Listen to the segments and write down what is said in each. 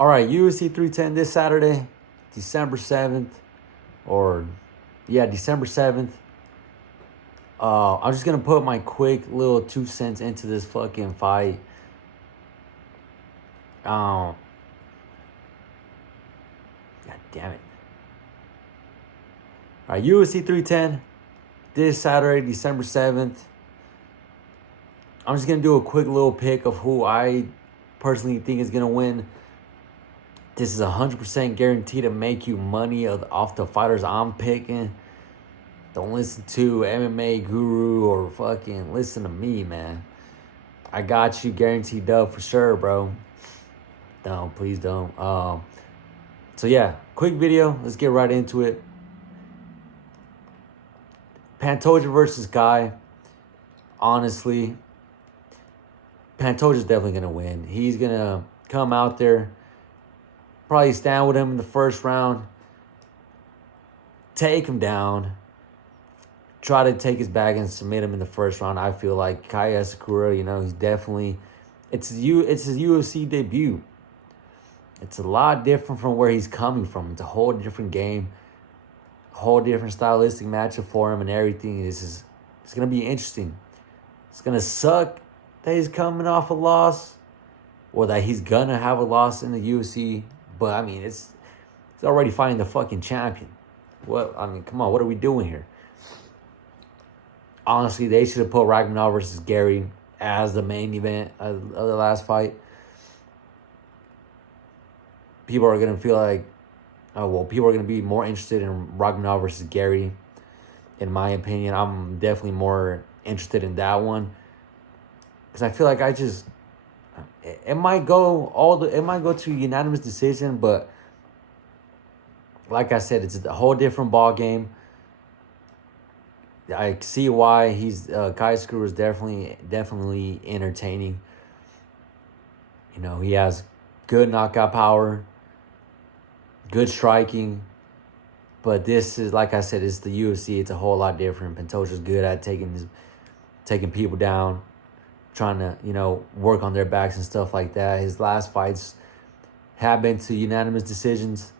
All right, UFC 310 this Saturday, December 7th, December 7th. I'm just going to put my quick little 2 cents into this fucking fight. God damn it. All right, UFC 310 this Saturday, December 7th. I'm just going to do a quick little pick of who I personally think is going to win. This is 100% guaranteed to make you money off the fighters I'm picking. Don't listen to MMA Guru or fucking listen to me, man. I got you guaranteed up for sure, bro. No, please don't. So yeah, quick video. Let's get right into it. Pantoja versus Guy. Honestly, Pantoja's definitely going to win. He's going to come out there, probably stand with him in the first round, take him down, try to take his bag and submit him in the first round. I feel like Kaya Sakura, he's definitely, it's his UFC debut. It's a lot different from where he's coming from. It's a whole different game, a whole different stylistic matchup for him and everything. It's going to be interesting. It's going to suck that he's coming off a loss or that he's going to have a loss in the UFC. But, I mean, he's already fighting the fucking champion. Come on, what are we doing here? Honestly, they should have put Ragmanov versus Gary as the main event of the last fight. People are going to feel like, people are going to be more interested in Ragmanov versus Gary. In my opinion, I'm definitely more interested in that one. Because I feel like it might go to unanimous decision, but like I said, it's a whole different ball game. I see why Kai Screw is definitely entertaining. He has good knockout power, good striking, but this is, like I said, it's the UFC. It's a whole lot different. Pantoja's good at taking people down, trying to work on their backs and stuff like that. His last fights have been to unanimous decisions,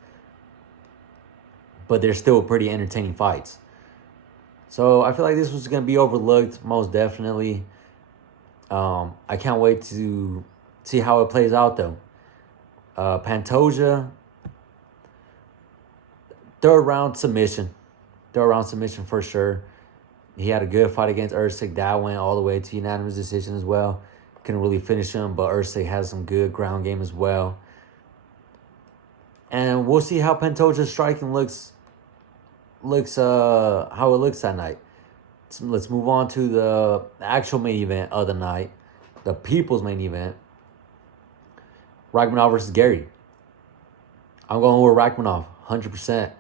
but they're still pretty entertaining fights. So I feel like this was going to be overlooked, most definitely. I can't wait to see how it plays out, though. Pantoja, third round submission for sure. He had a good fight against Usyk. That went all the way to unanimous decision as well. Couldn't really finish him, but Usyk has some good ground game as well. And we'll see how Pantoja's striking looks how it looks that night. So let's move on to the actual main event of the night, the people's main event. Ragmanov versus Gary. I'm going with Ragmanov, 100%.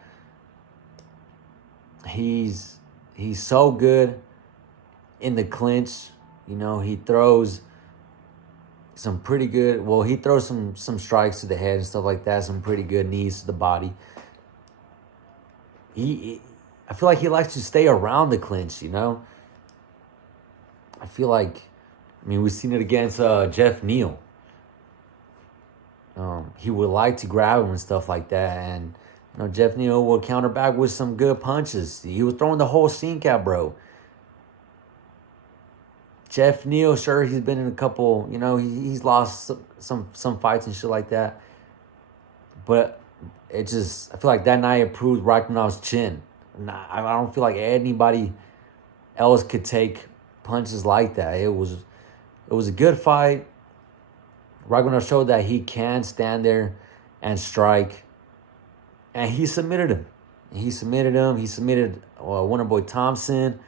He's so good in the clinch. He throws some pretty good. Well, he throws some strikes to the head and stuff like that. Some pretty good knees to the body. I feel like he likes to stay around the clinch, I feel like, we've seen it against Jeff Neal. He would like to grab him and stuff like that, and Jeff Neal will counter back with some good punches. He was throwing the whole sink at bro. Jeff Neal, sure, he's been in a couple, he's lost some fights and shit like that, but I feel like that night it proved Ragmanov's chin. I don't feel like anybody else could take punches like that. It was a good fight. Ragmanov showed that he can stand there and strike. And he submitted him. He submitted Wonderboy Thompson.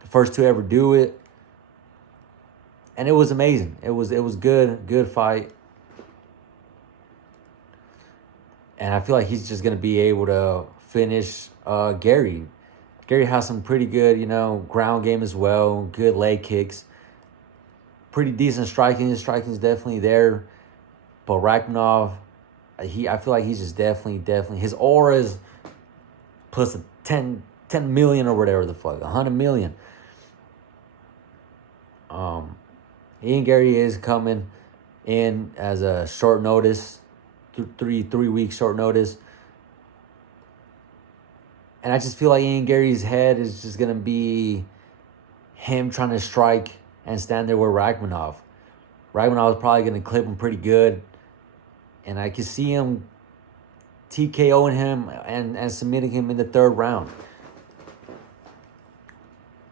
The first to ever do it. And it was amazing. It was good fight. And I feel like he's just going to be able to finish Gary. Gary has some pretty good, ground game as well. Good leg kicks. Pretty decent striking. His striking is definitely there. But Ragmanov, I feel like he's just definitely. His aura is plus 10 million or whatever the fuck. 100 million. Ian Gary is coming in as a short notice. 3 weeks short notice. And I just feel like Ian Gary's head is just going to be him trying to strike and stand there with Rachmanov. Rachmanov is probably going to clip him pretty good. And I can see him TKOing him and submitting him in the third round.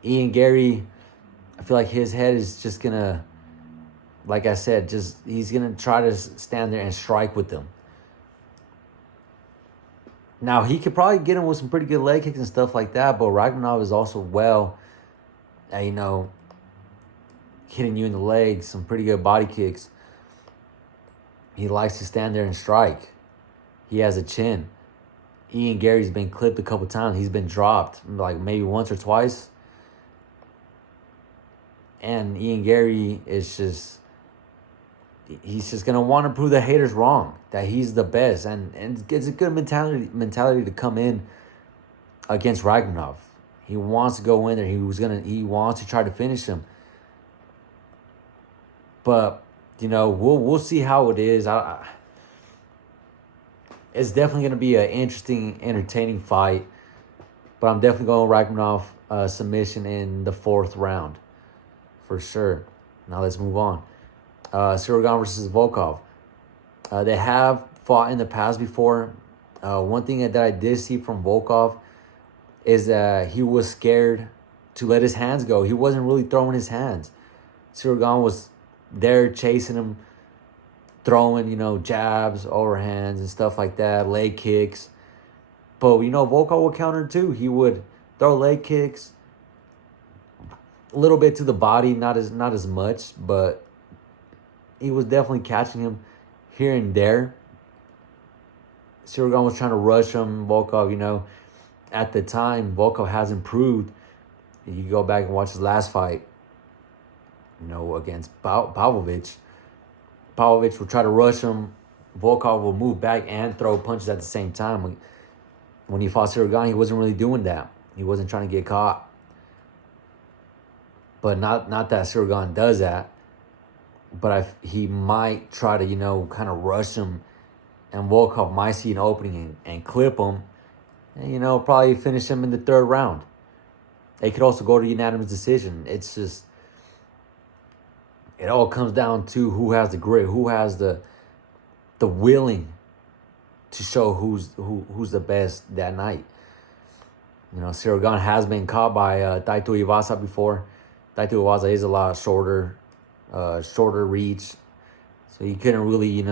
Ian Gary, I feel like his head is just going to, like I said, he's going to try to stand there and strike with them. Now, he could probably get him with some pretty good leg kicks and stuff like that, but Rachmanov is also well at, hitting you in the legs, some pretty good body kicks. He likes to stand there and strike. He has a chin. Ian Gary's been clipped a couple times. He's been dropped, like maybe once or twice. And Ian Gary is he's just going to want to prove the haters wrong, that he's the best. And it's a good mentality to come in against Rachmanov. He wants to go in there. He wants to try to finish him. But, we'll see how it is. It's definitely going to be an interesting, entertaining fight. But I'm definitely going Rachmanov submission in the 4th round. For sure. Now let's move on. Ciryl Gane versus Volkov. They have fought in the past before. One thing that I did see from Volkov is that he was scared to let his hands go. He wasn't really throwing his hands. Ciryl Gane was there chasing him, throwing, jabs, overhands, and stuff like that, leg kicks. But, Volkov would counter too. He would throw leg kicks, a little bit to the body, not as much, but he was definitely catching him here and there. Ciryl Gane was trying to rush him. Volkov, at the time, Volkov has improved. You go back and watch his last fight, against Pavlovich. Pavlovich will try to rush him. Volkov will move back and throw punches at the same time. When he fought Ciryl Gane, he wasn't really doing that. He wasn't trying to get caught. But not that Ciryl Gane does that. But he might try to, kind of rush him. And Volkov might see an opening and clip him. And, probably finish him in the 3rd round. They could also go to unanimous decision. It's just, it all comes down to who has the grit, who has the willing to show who's the best that night. Ciryl Gane has been caught by Taito Iwasa before. Taito Iwasa is a lot shorter reach. So you couldn't really,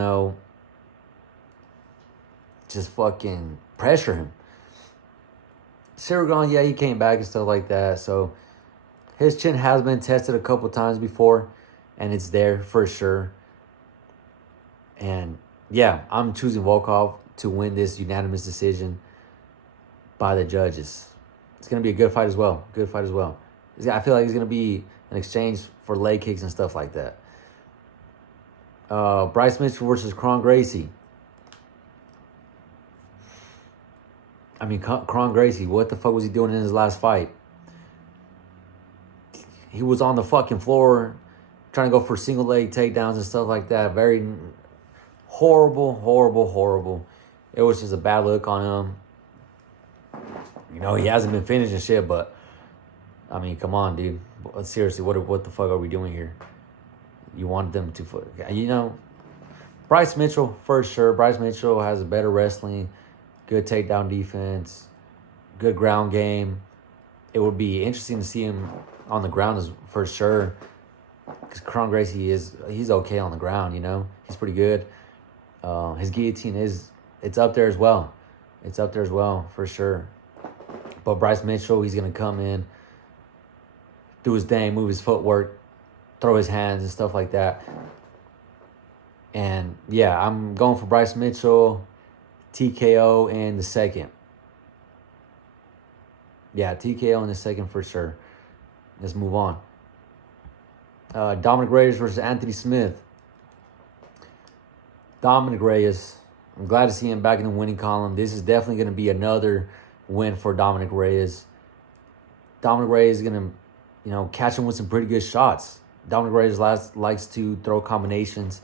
just fucking pressure him. Ciryl Gane, yeah, he came back and stuff like that. So his chin has been tested a couple times before, and it's there for sure. And yeah, I'm choosing Volkov to win this unanimous decision by the judges. It's going to be a good fight as well. I feel like it's going to be an exchange for leg kicks and stuff like that. Bryce Mitchell versus Kron Gracie. Kron Gracie, what the fuck was he doing in his last fight? He was on the fucking floor trying to go for single leg takedowns and stuff like that. Very horrible. It was just a bad look on him. He hasn't been finishing shit, but come on, dude. Seriously, what the fuck are we doing here? You wanted them to, Bryce Mitchell, for sure. Bryce Mitchell has a better wrestling, good takedown defense, good ground game. It would be interesting to see him on the ground for sure. Because Kron Gracie he's okay on the ground, He's pretty good. His guillotine it's up there as well. For sure. But Bryce Mitchell, he's going to come in, do his thing, move his footwork, throw his hands and stuff like that. And yeah, I'm going for Bryce Mitchell, TKO in the 2nd. Yeah, TKO in the 2nd for sure. Let's move on. Dominic Reyes versus Anthony Smith. Dominic Reyes, I'm glad to see him back in the winning column. This is definitely going to be another win for Dominic Reyes. Dominic Reyes is going to, catch him with some pretty good shots. Dominic Reyes likes to throw combinations,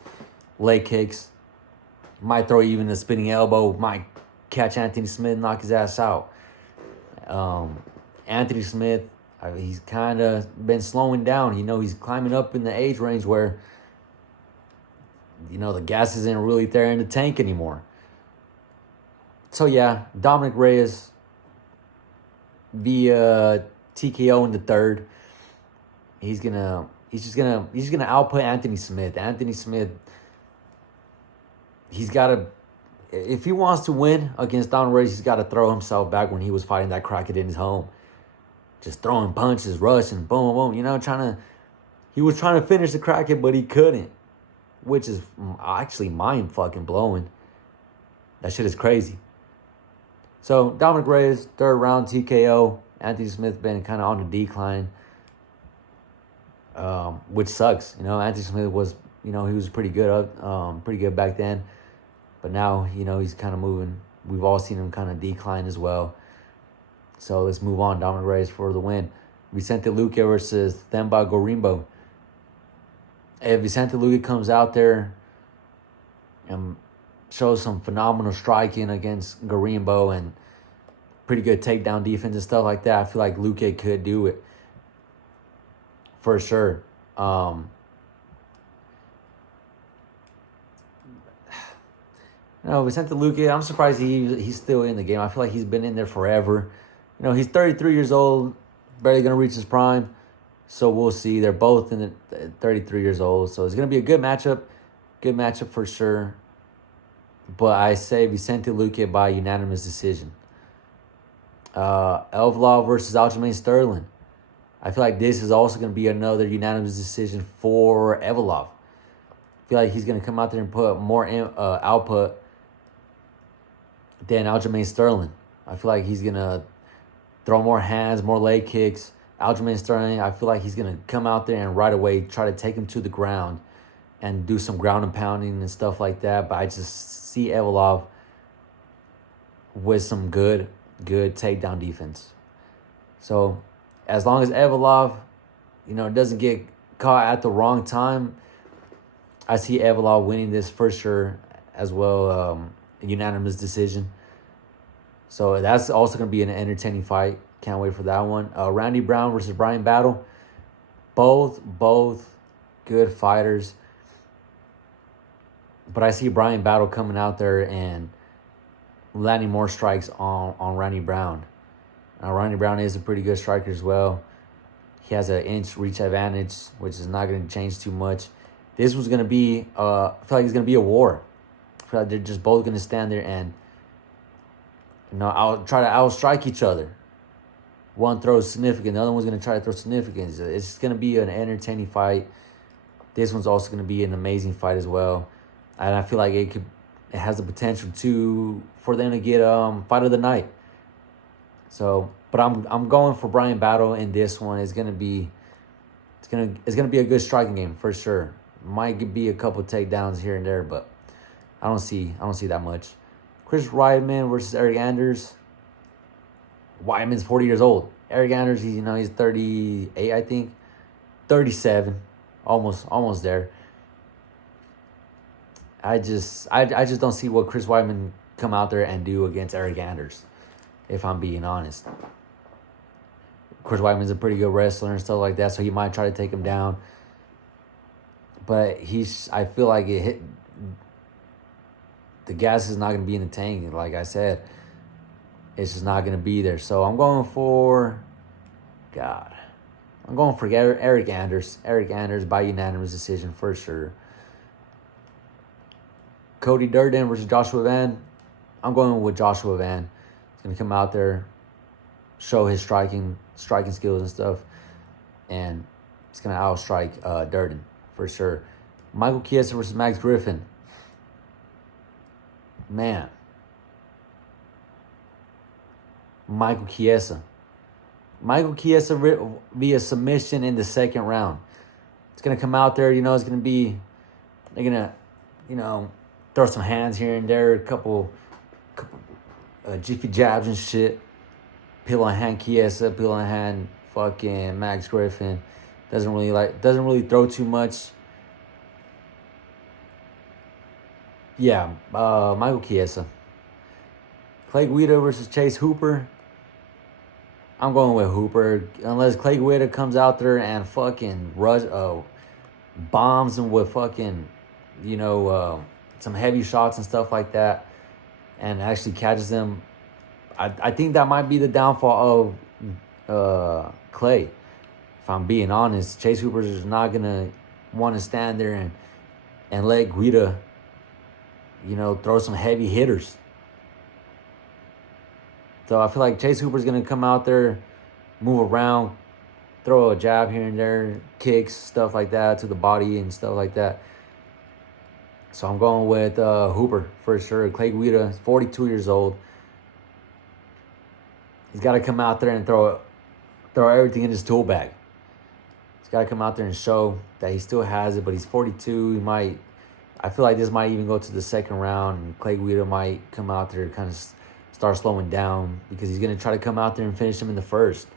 leg kicks. Might throw even a spinning elbow. Might catch Anthony Smith, knock his ass out. Anthony Smith, he's kind of been slowing down. He's climbing up in the age range where, the gas isn't really there in the tank anymore. So yeah, Dominic Reyes via TKO in the third. He's just gonna output Anthony Smith. Anthony Smith, if he wants to win against Dominic Reyes, he's got to throw himself back when he was fighting that crackhead in his home. Just throwing punches, rushing, boom, boom, he was trying to finish the crackhead, but he couldn't, which is actually mind fucking blowing. That shit is crazy. So Dominic Reyes, third round TKO. Anthony Smith been kind of on the decline, which sucks. Anthony Smith was, he was pretty good back then. But now, he's kind of moving. We've all seen him kind of decline as well. So let's move on. Dominic Reyes for the win. Vicente Luque versus Themba Gorimbo. If Vicente Luque comes out there and shows some phenomenal striking against Gorimbo and pretty good takedown defense and stuff like that, I feel like Luque could do it for sure. Vicente Luque, I'm surprised he's still in the game. I feel like he's been in there forever. He's 33 years old, barely going to reach his prime. So we'll see. They're both in the 33 years old. So it's going to be a good matchup. Good matchup for sure. But I say Vicente Luque by unanimous decision. Evloev versus Aljamain Sterling. I feel like this is also going to be another unanimous decision for Evloev. I feel like he's going to come out there and put more output than Aljamain Sterling. I feel like he's going to throw more hands, more leg kicks. Aljamain Sterling, I feel like he's going to come out there and right away try to take him to the ground and do some ground and pounding and stuff like that. But I just see Evloev with some good takedown defense. So as long as Evloev, doesn't get caught at the wrong time, I see Evloev winning this for sure as well. Unanimous decision. So that's also going to be an entertaining fight. Can't wait for that one. Randy Brown versus Brian Battle. Both good fighters. But I see Brian Battle coming out there and landing more strikes on Randy Brown. Now, Randy Brown is a pretty good striker as well. He has an inch reach advantage, which is not going to change too much. This was going to be, I feel like it's going to be a war. I feel like they're just both going to stand there and, I'll try to outstrike each other. One throws significant, the other one's going to try to throw significant. It's going to be an entertaining fight. This one's also going to be an amazing fight as well. And I feel like it has the potential for them to get fight of the night. So, but I'm going for Brian Battle in this one. It's gonna be a good striking game for sure. Might be a couple takedowns here and there, but I don't see that much. Chris Weidman versus Eric Anders. Weidman's 40 years old. Eric Anders, he's 38, I think. 37. Almost there. I just don't see what Chris Weidman come out there and do against Eric Anders, if I'm being honest. Chris Weidman's a pretty good wrestler and stuff like that, so he might try to take him down. But I feel like the gas is not going to be in the tank. Like I said, it's just not going to be there. So I'm going for Eric Anders. Eric Anders by unanimous decision for sure. Cody Durden versus Joshua Van. I'm going with Joshua Van. He's going to come out there, show his striking skills and stuff, and it's going to outstrike Durden for sure. Michael Chiesa versus Max Griffin. Man. Michael Chiesa via submission in the second round. It's going to come out there, they're going to, throw some hands here and there, a couple jiffy jabs and shit. Peel on hand Chiesa, peel on hand fucking Max Griffin. Doesn't really throw too much. Yeah, Michael Chiesa. Clay Guida versus Chase Hooper. I'm going with Hooper. Unless Clay Guida comes out there and fucking bombs him with fucking, some heavy shots and stuff like that, and actually catches him. I think that might be the downfall of Clay. If I'm being honest, Chase Hooper is not gonna want to stand there and let Guida, throw some heavy hitters. So I feel like Chase Hooper's going to come out there, move around, throw a jab here and there, kicks, stuff like that to the body and stuff like that. So I'm going with Hooper for sure. Clay Guida is 42 years old. He's got to come out there and throw everything in his tool bag. He's got to come out there and show that he still has it, but he's 42. I feel like this might even go to the second round, and Clay Guida might come out there and kind of start slowing down because he's going to try to come out there and finish him in the first.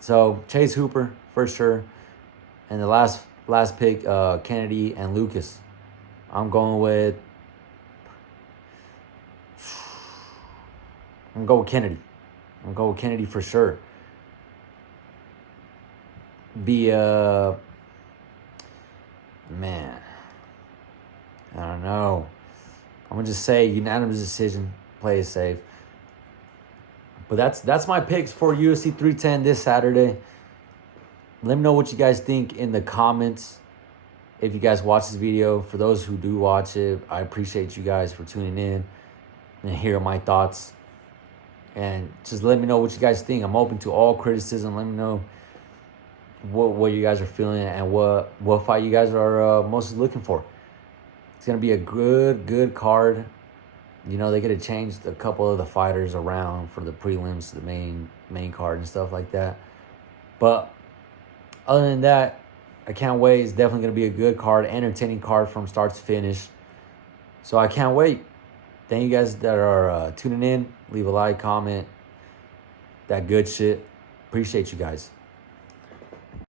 So Chase Hooper for sure. And the last pick, Kennedy and Lucas. I'm going with Kennedy. I'm going with Kennedy for sure. Man, I don't know. I'm going to just say unanimous decision. Play it safe. But that's my picks for UFC 310 this Saturday. Let me know what you guys think in the comments. If you guys watch this video, for those who do watch it, I appreciate you guys for tuning in and hearing my thoughts. And just let me know what you guys think. I'm open to all criticism. Let me know what you guys are feeling and what fight you guys are mostly looking for. It's going to be a good card. They could have changed a couple of the fighters around for the prelims to the main card and stuff like that. But other than that, I can't wait. It's definitely going to be a good card, entertaining card from start to finish. So I can't wait. Thank you guys that are tuning in. Leave a like, comment, that good shit. Appreciate you guys.